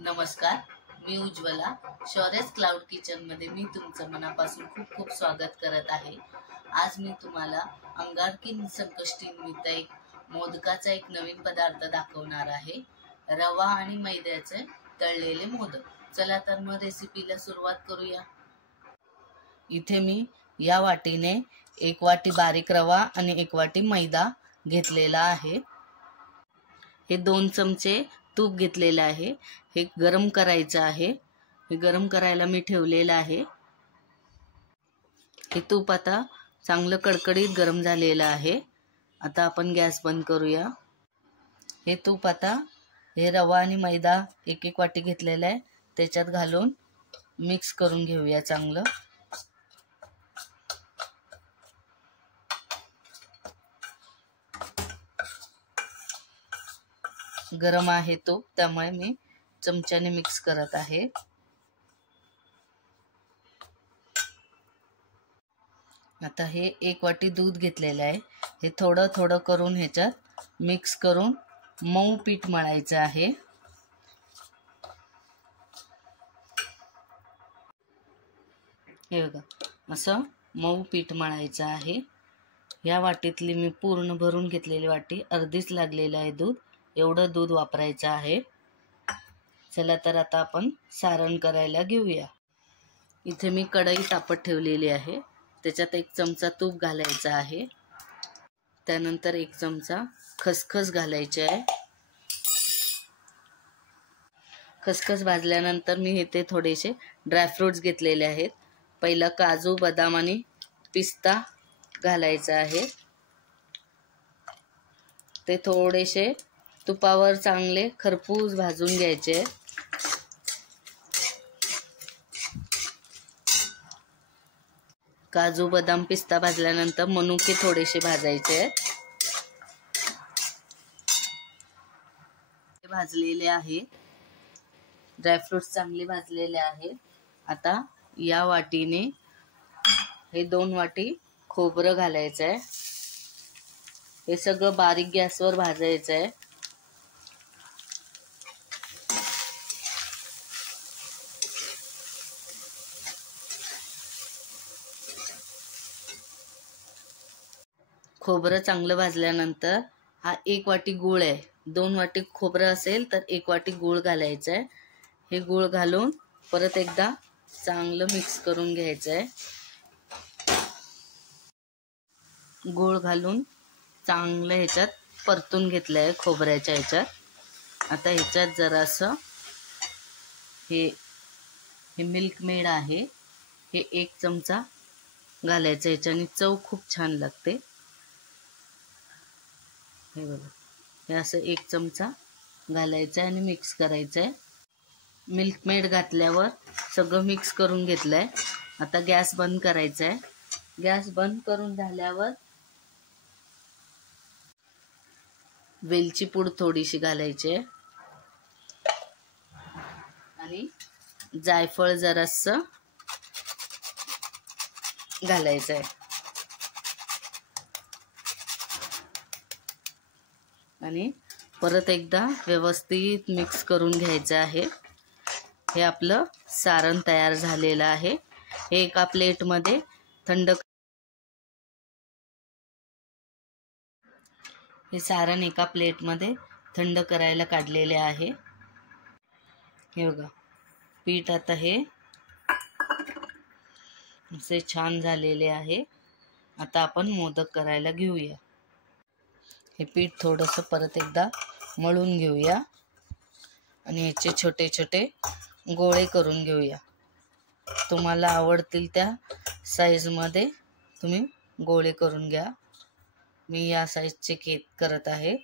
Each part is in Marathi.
नमस्कार, मी उज्ज्वला. शौर्यस क्लाउड किचन मध्ये मी तुमचं मनापासून खूप खूप स्वागत करत आहे. आज मी तुम्हाला अंगारकी संकष्टीनिमित्त एक मोदकाचा एक नवीन पदार्थ दाखवणार आहे. रवा आणि मैद्याचे तळलेले मोदक. चला तर मग रेसिपीला सुरुवात करूया. इथे मी या वाटीने 1 वाटी बारीक रवा आणि 1 वाटी मैदा घेतलेला आहे. हे 2 चमचे तूप घेतलेले आहे. हे गरम करायचं आहे. हे गरम करायला मी ठेवलेलं आहे. हे तूप आता चांगलं कडकडीत गरम झालेलं आहे. आता आपण गॅस बंद करूया. हे तूप आता हे रवा आणि मैदा 1 वाटी घेतलेला आहे त्याच्यात घालून मिक्स करून घेऊया चांगलं. गरम आहे तूप, त्यामुळे मी चमच्याने मिक्स करत आहे. आता हे 1 वाटी दूध घेतलेलं आहे. हे थोडं थोडं करून ह्याच्यात मिक्स करून मऊ पीठ मळायचं आहे. हे बघा, असं मऊ पीठ मळायचं आहे. या वाटीतली मी पूर्ण भरून घेतलेली वाटी, अर्धीच लागलेलं आहे दूध. एवढं दूध वापरायचं आहे. चला तर आता आपण सारण करायला घेऊया. इथे मी कढई तापत ठेवलेली आहे. त्याच्यात 1 चमचा तूप घालायचा आहे. त्यानंतर 1 चमचा खसखस घालायचे आहे. खसखस भाजल्यानंतर मी इथे थोडेसे ड्रायफ्रुट्स घेतलेले आहेत. पहिला काजू, बदाम आणि पिस्ता घालायचा आहे. ते थोडेसे तुपावर चांगले खरपूस भाजून घ्यायचे. काजू, बदाम, पिस्ता भाजल्यानंतर मनुके थोडेसे भाजायचे. भाजलेले आहे. ड्रायफ्रुट्स चांगले भाजलेले आहे. आता या वाटीने हे 2 वाटी खोबरं घालायचं आहे. हे सगळं बारीक गॅसवर भाजायचं आहे. खोबरं चांगलं भाजल्यानंतर हा 1 वाटी गूळ आहे. 2 वाटी खोबरं असेल तर 1 वाटी गूळ घालायचं आहे. हे गूळ घालून परत एकदा चांगलं मिक्स करून घ्यायचं आहे. गूळ घालून चांगलं ह्याच्यात परतून घेतलं आहे खोबऱ्याच्या ह्याच्यात. आता ह्याच्यात जरासं हे मिल्क मेड आहे. हे 1 चमचा घालायचं. ह्याच्याने चव खूप छान लागते. हे बघा, हे असं 1 चमचा घालायचं आणि मिक्स करायचं आहे. मिल्क मेड घातल्यावर सगळं मिक्स करून घेतलं आहे. आता गॅस बंद करायचा आहे. गॅस बंद करून झाल्यावर वेलची पूड थोडीशी घालायची आहे आणि जायफळ जरासं घालायचं आहे. आणि परत एकदा व्यवस्थित मिक्स करून घ्यायचं आहे. हे आपलं सारण तयार झालेलं आहे. हे एका प्लेटमध्ये हे सारण एका प्लेटमध्ये थंड करायला काढलेले आहे. हे बघा, पीठ आता हे असे छान झालेले आहे. आता आपण मोदक करायला घेऊया. हे पीठ थोडंसं परत एकदा मळून घेऊया आणि याचे छोटे छोटे गोळे करून घेऊया. तुम्हाला आवडतील त्या साईजमध्ये तुम्ही गोळे करून घ्या. मी या साईजचे केक करत आहे.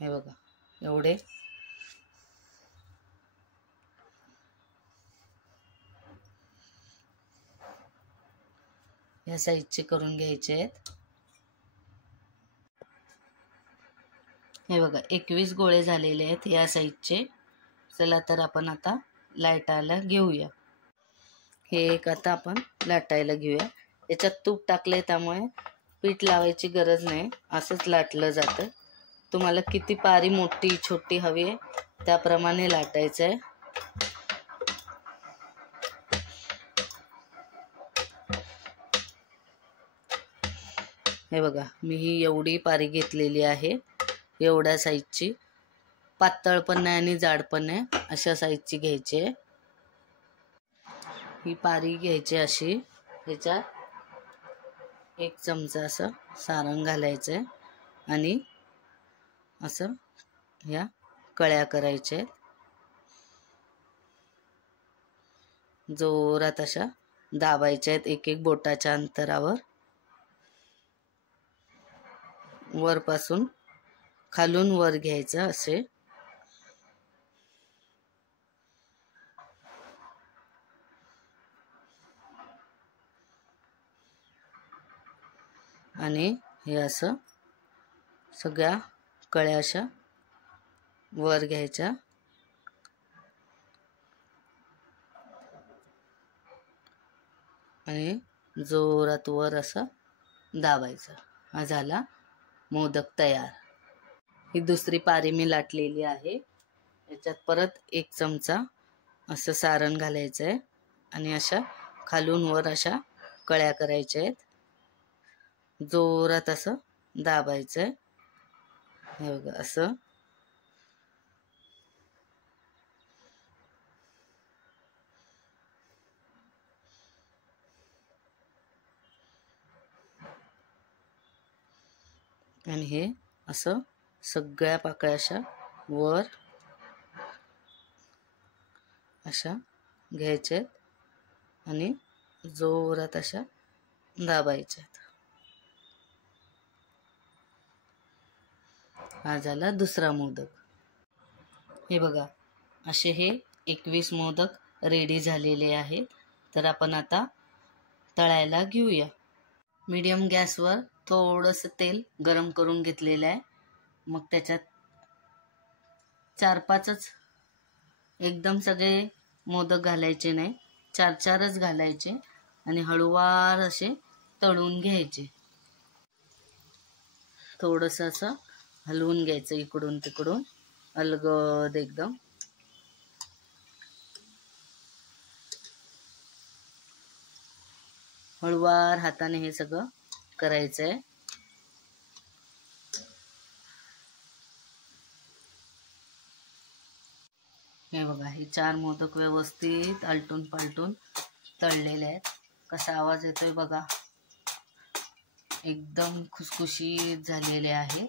हे बघा, एवढे या साईजचे करून घ्यायचे आहेत. हे बघा, 21 गोळे झालेले आहेत या साईजचे. चला तर आपण आता लाटायला घेऊया. हे एक आता आपण लाटायला घेऊया. याच्यात तूप टाकले त्यामुळे पीठ लावायची गरज नाही, असंच लाटलं जातं. तुम्हाला किती पारी मोठी छोटी हवी आहे त्याप्रमाणे लाटायचं आहे. हे बघा, मी ही एवढी पारी घेतलेली आहे, एवढ्या साईजची. पातळ पण नाही आणि जाड पण नाही, अशा साईजची घ्यायची आहे. ही पारी घ्यायची अशी. ह्याच्यात 1 चमचा असं सारण घालायचं आहे आणि असं ह्या कळ्या करायच्या आहेत. जोरात अशा दाबायच्या आहेत, एक एक बोटाच्या अंतरावर. वरपासून खालून वर घ्यायचं असे. आणि हे असं सगळ्या कळ्या अशा वर घ्यायच्या आणि जोरात वर असं दाबायचं. हा झाला मोदक तयार. ही दुसरी पारी मी लाटलेली आहे. याच्यात परत 1 चमचा असं सारण घालायचं आहे आणि अशा खालून वर अशा कळ्या करायच्या आहेत. जोरात असं दाबायचं आहे. हे बघा असं. आणि हे असं सगळ्या पाकळ्या अशा वर अशा घ्यायच्यात आणि जोरात अशा दाबायच्यात. हा झाला दुसरा मोदक. हे बघा, असे हे 21 मोदक रेडी झालेले आहेत. तर आपण आता तळायला घेऊया. मीडियम गॅसवर थोडंसं तेल गरम करून घेतलेलं आहे. मग त्याच्यात 4-5च, एकदम सगळे मोदक घालायचे नाही, 4-4च घालायचे आणि हळूवार असे तळून घ्यायचे. थोडंसं असं हलवून घ्यायचं इकडून तिकडून, अलगद एकदम. हळूवार हाताने हे सगळं करायचं आहे. हे बघा, हे 4 मोदक व्यवस्थित आलटून पालटून तळलेले आहेत. कसा आवाज येतोय बघा, एकदम खुसखुशीत झालेले आहे.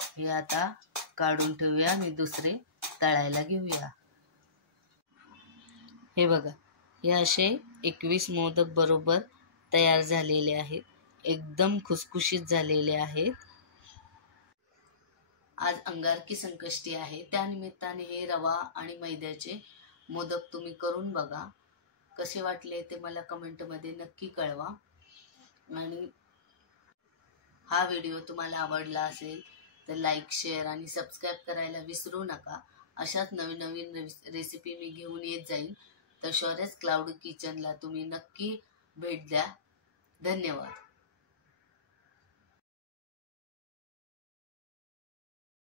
हे आता काढून ठेवूया आणि दुसरे तळायला घेऊया. हे बघा, हे असे 21 मोदक बरोबर तयार झालेले आहेत. एकदम खुसखुशीत झालेले आहेत. आज अंगारकी संकष्टी आहे, त्यानिमित्ताने हे रवा आणि मैद्याचे मोदक तुम्ही करून बघा. कसे वाटले ते मला कमेंटमध्ये नक्की कळवा. आणि हा व्हिडिओ तुम्हाला आवडला असेल तर लाईक, शेअर आणि सबस्क्राईब करायला विसरू नका. अशाच नवीन नवीन रेसिपी मी घेऊन येत जाईन. तर शौर्यस क्लाउड किचनला तुम्ही नक्की भेट द्या. धन्यवाद.